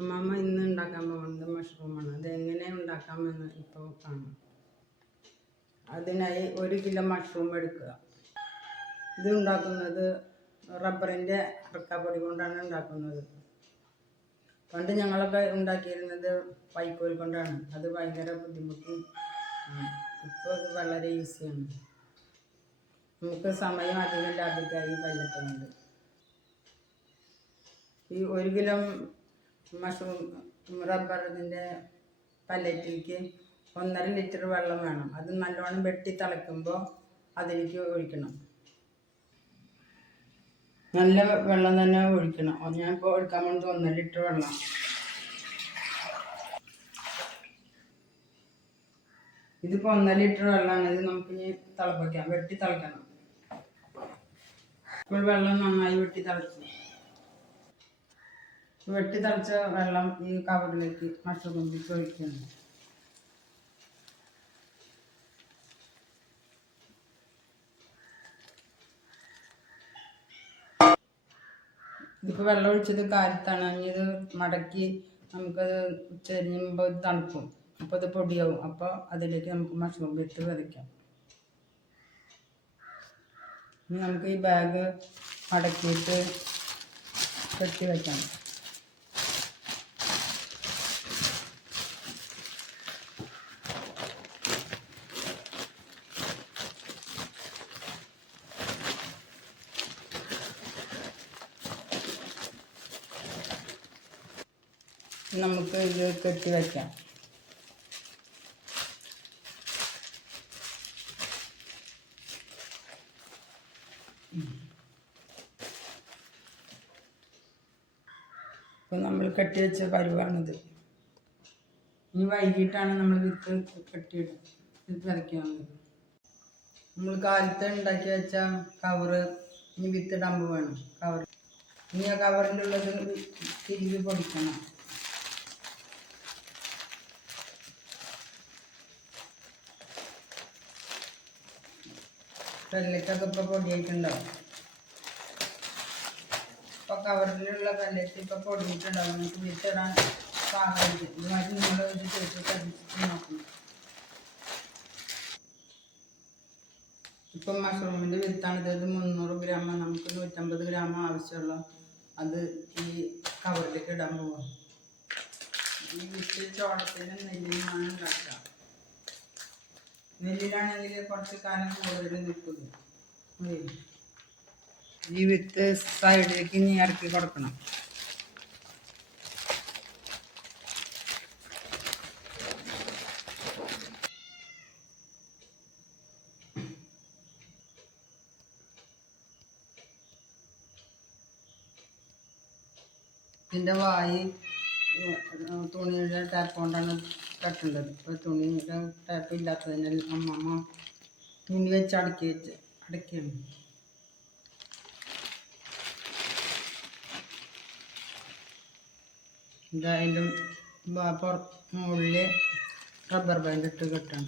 അമ്മമ്മ ഇന്ന് ഉണ്ടാക്കാൻ പോകുന്നത് മഷ്റൂമാണ്. അതെങ്ങനെ ഉണ്ടാക്കാമെന്ന് ഇപ്പോൾ കാണാം. അതിനായി 1 കിലോ മഷ്റൂം എടുക്കുക. ഇത് ഉണ്ടാക്കുന്നത് റബ്ബറിൻ്റെ അറക്കാപ്പൊടി കൊണ്ടാണ് ഉണ്ടാക്കുന്നത്. പണ്ട് ഞങ്ങളൊക്കെ ഉണ്ടാക്കിയിരുന്നത് വൈക്കോൽ കൊണ്ടാണ്. അത് ഭയങ്കര ബുദ്ധിമുട്ടും. ഇപ്പോൾ അത് വളരെ ഈസിയാണ്. നമുക്ക് സമയം അധികം ലാഭിക്കാൻ പറ്റുന്നുണ്ട്. ഈ 1 കിലോ മഷ്റൂം റബ്ബറിൻ്റെ പല്ലറ്റിലേക്ക് 1.5 ലിറ്റർ വെള്ളം വേണം. അത് നല്ലോണം വെട്ടി തിളയ്ക്കുമ്പോൾ അതിലേക്ക് ഒഴിക്കണം. നല്ല വെള്ളം തന്നെ ഒഴിക്കണം. ഞാനിപ്പോൾ ഒഴിക്കാൻ പോകുന്നത് 1.5 ലിറ്റർ വെള്ളം. ഇതിപ്പോൾ 1.5 ലിറ്റർ വെള്ളമാണ്. ഇത് നമുക്കിനി തിളപ്പിക്കാം. വെട്ടി തിളയ്ക്കണം. ഇപ്പോൾ വെള്ളം നന്നായി വെട്ടി തിളച്ചു. വെട്ടി തിളച്ച വെള്ളം ഈ കവറിലേക്ക് മഷ്റൂമിലേക്ക് ഒഴിക്കുന്നു. ഇതിപ്പോൾ വെള്ളം ഒഴിച്ചത് കാലത്താണ്. ഇത് മടക്കി നമുക്കത് ഉച്ചരിഞ്ഞുമ്പോൾ തണുക്കും. അപ്പോൾ അത് പൊടിയാവും. അപ്പോൾ അതിലേക്ക് നമുക്ക് മഷ്റൂം വിത്ത് വിതയ്ക്കാം. ഇനി നമുക്ക് ഈ ബാഗ് മടക്കിയിട്ട് കെട്ടി വയ്ക്കാം. നമുക്ക് ഇത് കെട്ടി വയ്ക്കാം. ഇപ്പോൾ നമ്മൾ കെട്ടി വെച്ച പരുവാണിത്. ഇനി വൈകിട്ടാണ് നമ്മൾ വിത്ത് വിത്ത് വിതയ്ക്കുന്നത്. നമ്മൾ കാലത്ത് ഉണ്ടാക്കി വെച്ച കവറ് ഇനി വിത്തിടാൻ പോവാണ്. കവർ ഇനി ആ കവറിൻ്റെ ഉള്ളത് തിരികെ പൊടിക്കണം. പെല്ലറ്റൊക്കെ ഇപ്പോൾ പൊടിയായിട്ടുണ്ടാവും. ഇപ്പോൾ കവറിലുള്ള പെല്ലറ്റ് ഇപ്പോൾ പൊടിയിട്ടുണ്ടാവും. നമുക്ക് വിത്തിടാൻ പാകമായിട്ട് ഇതുമാതിരി നിങ്ങൾ ഒരു ചേച്ചി പതിച്ചിട്ട് നോക്കണം. ഇപ്പം മഷ്റൂമിൻ്റെ വിത്താണിത്. 300 ഗ്രാം, നമുക്ക് 150 ഗ്രാം ആവശ്യമുള്ള അത് ഈ കവറിലേക്ക് ഇടാൻ പോവാം. ഈ വിത്ത് ചോളത്തിന് നെല്ലിനാണ് ഉണ്ടാക്കുക. നെല്ലിലാണെങ്കിൽ കുറച്ച് കാലം കൂടുതൽ നിൽക്കുന്നു. ഈ വിത്ത് സൈഡിലേക്ക് ഇനി ഇറക്കി കൊടുക്കണം. ഇതിൻ്റെ വായി തുണിയുടെ ടാപ്പ് കൊണ്ടാണ് കെട്ടേണ്ടത്. ഇപ്പോൾ തുണിയുടെ ടാപ്പ് ഇല്ലാത്തതിനാൽ അമ്മമ്മ തുണി വെച്ച് അടയ്ക്കുകയാണ്. ഇതാ അതിൻ്റെ മുകളിൽ റബ്ബർ ബാൻഡ് ഇട്ട് കെട്ടണം.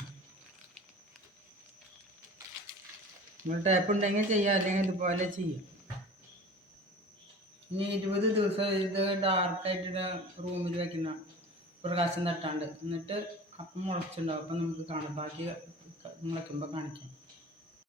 നിങ്ങൾ ടാപ്പ് ഉണ്ടെങ്കിൽ ചെയ്യാം, അല്ലെങ്കിൽ ഇതുപോലെ ചെയ്യാം. ഇനി 20 ദിവസം ഇത് ഡാർക്കായിട്ട് റൂമിൽ വയ്ക്കുന്ന പ്രകാശം തട്ടാണ്ട്, എന്നിട്ട് അപ്പം മുളച്ചുണ്ടാവും. അപ്പം നമുക്ക് കാണാം. ബാക്കി മുളയ്ക്കുമ്പോൾ കാണിക്കാം.